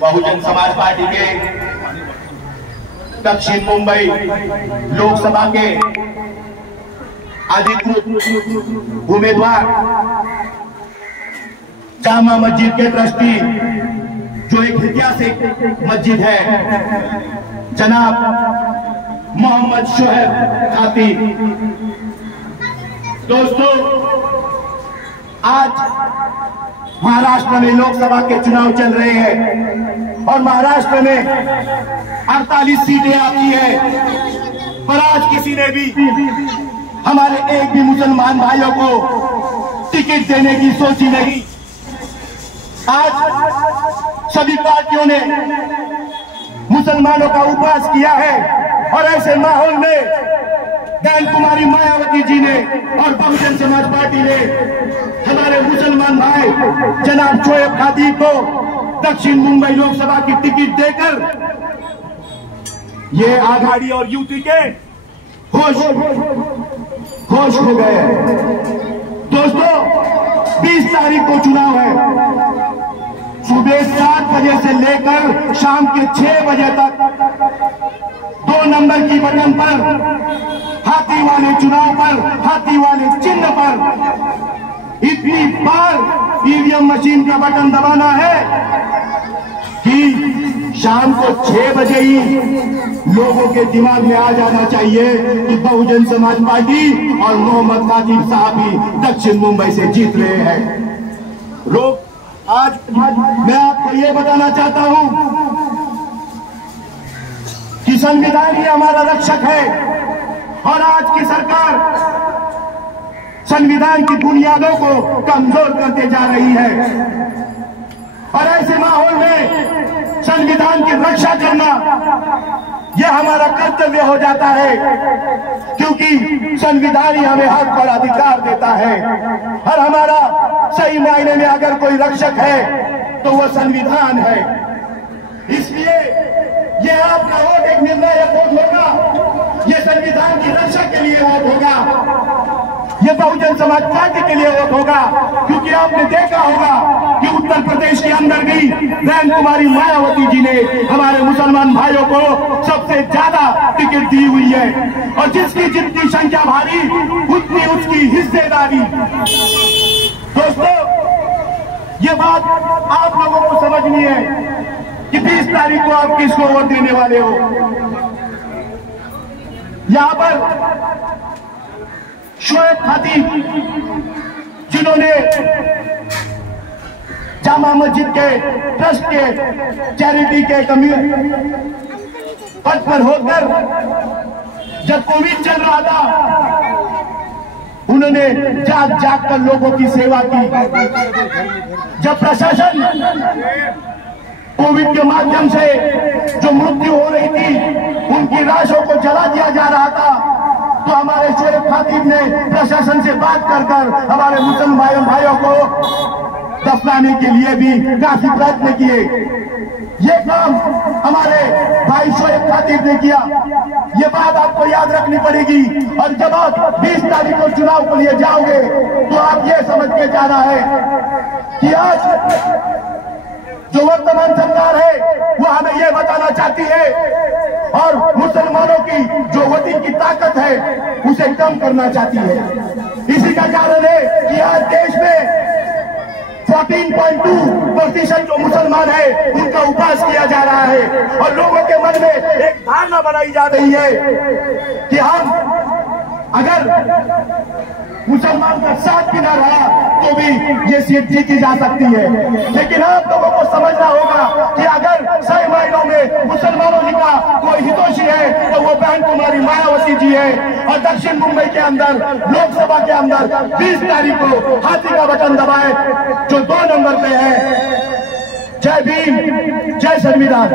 Bahujan Samaj party के दक्षिण मुंबई लोकसभा के अधिकृत उम्मीदवार जामा मस्जिद के ट्रस्टी, जो एक ऐतिहासिक मस्जिद है, जनाब मोहम्मद शोएब खाती। दोस्तों, आज महाराष्ट्र में लोकसभा के चुनाव चल रहे हैं और महाराष्ट्र में 48 सीटें आती है, पर आज किसी ने भी हमारे एक भी मुसलमान भाइयों को टिकट देने की सोची नहीं। आज सभी पार्टियों ने मुसलमानों का उपवास किया है और ऐसे माहौल में बहन कुमारी मायावती जी ने और बहुजन समाज पार्टी ने हमारे मुसलमान भाई जनाब शोएब खाती को दक्षिण मुंबई लोकसभा की टिकट देकर ये आघाड़ी और यूपी के होश हो गए। दोस्तों, 20 तारीख को चुनाव है। सुबह 7 बजे से लेकर शाम के 6 बजे तक 2 नंबर की बटन पर, हाथी वाले चुनाव पर, हाथी वाले चिन्ह पर इतनी बार ईवीएम मशीन का बटन दबाना है कि शाम को 6 बजे ही लोगों के दिमाग में आ जाना चाहिए कि बहुजन समाज पार्टी और मोहम्मद खातिब साहब ही दक्षिण मुंबई से जीत रहे हैं। लोग आज मैं आपको ये बताना चाहता हूं कि संविधान ही हमारा रक्षक है और आज की सरकार संविधान की बुनियादों को कमजोर करते जा रही है और ऐसे माहौल में संविधान की रक्षा करना यह हमारा कर्तव्य हो जाता है, क्योंकि संविधान ही हमें हक और अधिकार देता है और हमारा सही मायने में अगर कोई रक्षक है तो वह संविधान है। इसलिए यह आपका वोट एक निर्णायक वोट होगा, यह संविधान की रक्षा के लिए वोट होगा, यह बहुजन समाज पार्टी के लिए वोट होगा, क्योंकि आपने देखा होगा कि उत्तर प्रदेश के अंदर भी बहन कुमारी मायावती जी ने हमारे मुसलमान भाइयों को सबसे ज्यादा टिकट दी हुई है और जिसकी जितनी संख्या भारी उतनी उसकी हिस्सेदारी। दोस्तों, ये बात आप लोगों को समझनी है कि 20 तारीख को आप किसको वोट देने वाले हो। यहां पर शोएब खाती, जिन्होंने जामा मस्जिद के ट्रस्ट के चैरिटी के पद पर होकर जब कोविड चल रहा था उन्होंने जाग जाग कर लोगों की सेवा की। जब प्रशासन कोविड के माध्यम से जो मृत्यु हो रही थी उनकी लाशों को जला दिया जा रहा था, तो हमारे शोएब खातिब ने प्रशासन से बात कर हमारे मुसलमान भाइयों को दफनाने के लिए भी काफी प्रयत्न किए। ये काम हमारे भाई शोएब खातिब ने किया, ये बात आपको याद रखनी पड़ेगी। और जब आप 20 तारीख को चुनाव के लिए जाओगे तो आप ये समझ के जाना है कि आज जो वर्तमान सरकार है वो हमें ये बताना चाहती है और मुसलमानों की जो वोटिंग की ताकत है उसे कम करना चाहती है। इसी का कारण है कि आज देश में 14.2% जो मुसलमान है उनका उपवास किया जा रहा है और लोगों के मन में एक धारणा बनाई जा रही है कि हम अगर मुसलमान का साथ भी न रहा तो भी ये सीट जीती जा सकती है। लेकिन आप लोगों को समझना होगा कि अगर सही मायनों में मुसलमानों जी का कोई हितोषी है तो वो बहन कुमारी मायावती जी है और दक्षिण मुंबई के अंदर लोकसभा के अंदर 20 तारीख को हाथी का बटन दबाए जो 2 नंबर पे है। जय भीम, जय संविधान।